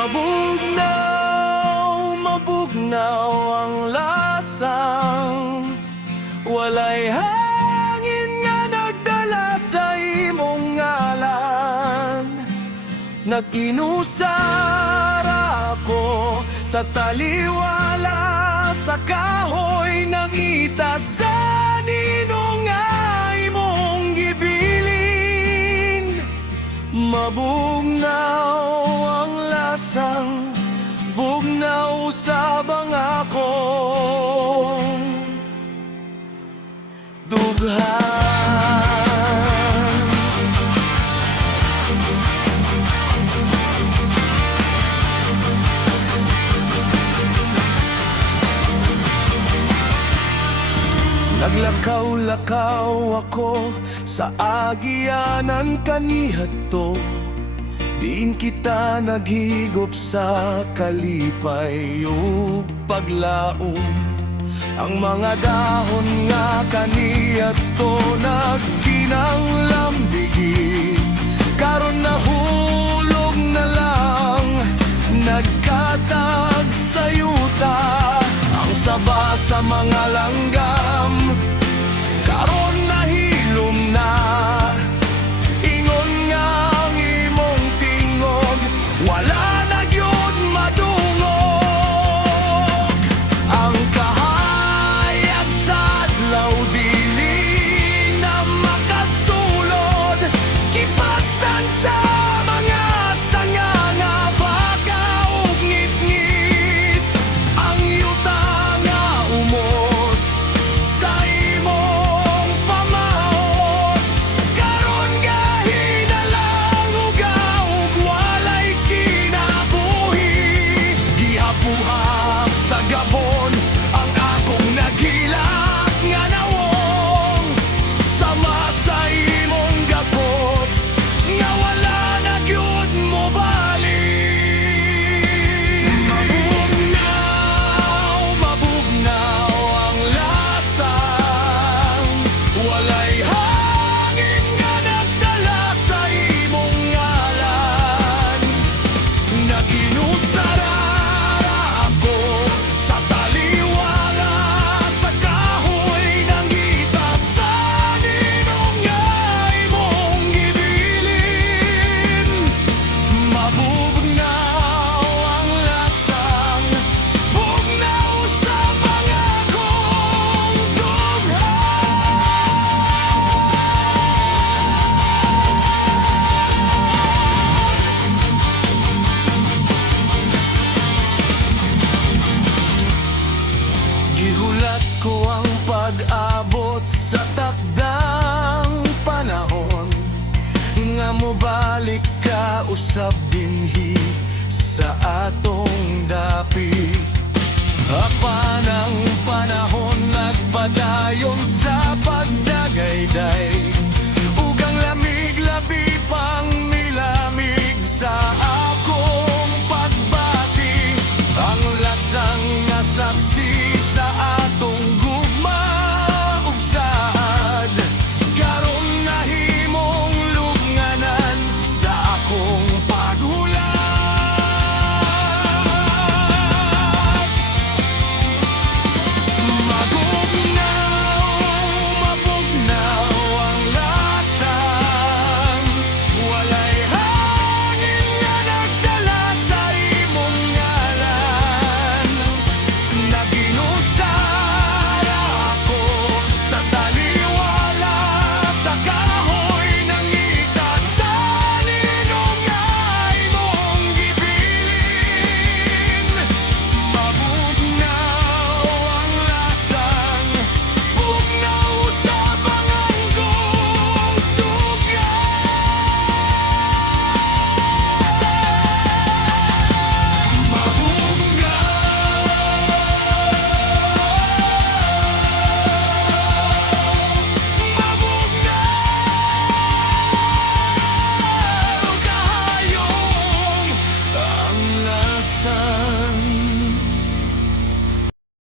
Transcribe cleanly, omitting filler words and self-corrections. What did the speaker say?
Mabugnaw, mabugnaw ang lasang walay hangin nga nagdala sa imong ngalan. Nagkinusar ako sa taliwala sa kahoy ng itasan ninong nga imong gibilin. Mabugnaw ang lasang, bugnaw sa bangakong dughan. Naglakaw-lakaw ako sa agyanan kaniadto. Diin kita naghigop sa kalipay ug paglaom. Ang mga dahon nga kaniadto nagkinanglambigi, karon nahulog na lang, nagkatag sa yuta. Ang saba sa mga langgam karon nahilom na. Ingon nga ang imong tingog, wala na gyud madungog. Ang kahayag sa adlaw dili na makasulod, kipasan sa mga sanga nga baka ug ngit-ngit. Ang yuta nga umot sa imong pamahot, karon nga hinalang ugaw walay kinabuhi. Gihabuhak sa gabon ang akong naghilak nga nawong, sama sa imong gapos nga wala na gyud mo balik. Mabugnaw, mabugnaw ang lasang walay hangin nga nagdala sa imong ngalan. Naginusara ako sa taliwala sa kahoy ng itasan ninong nga imong gibilin. Mabugnaw ang lasang, bugnaw sa pangakong dughan. Gihulat ko ang pag-abot sa takdang panahon, nga mobalik ka usab dinhi sa atong dapit. Apan ang panahon nagpadayon sa pagdagayday,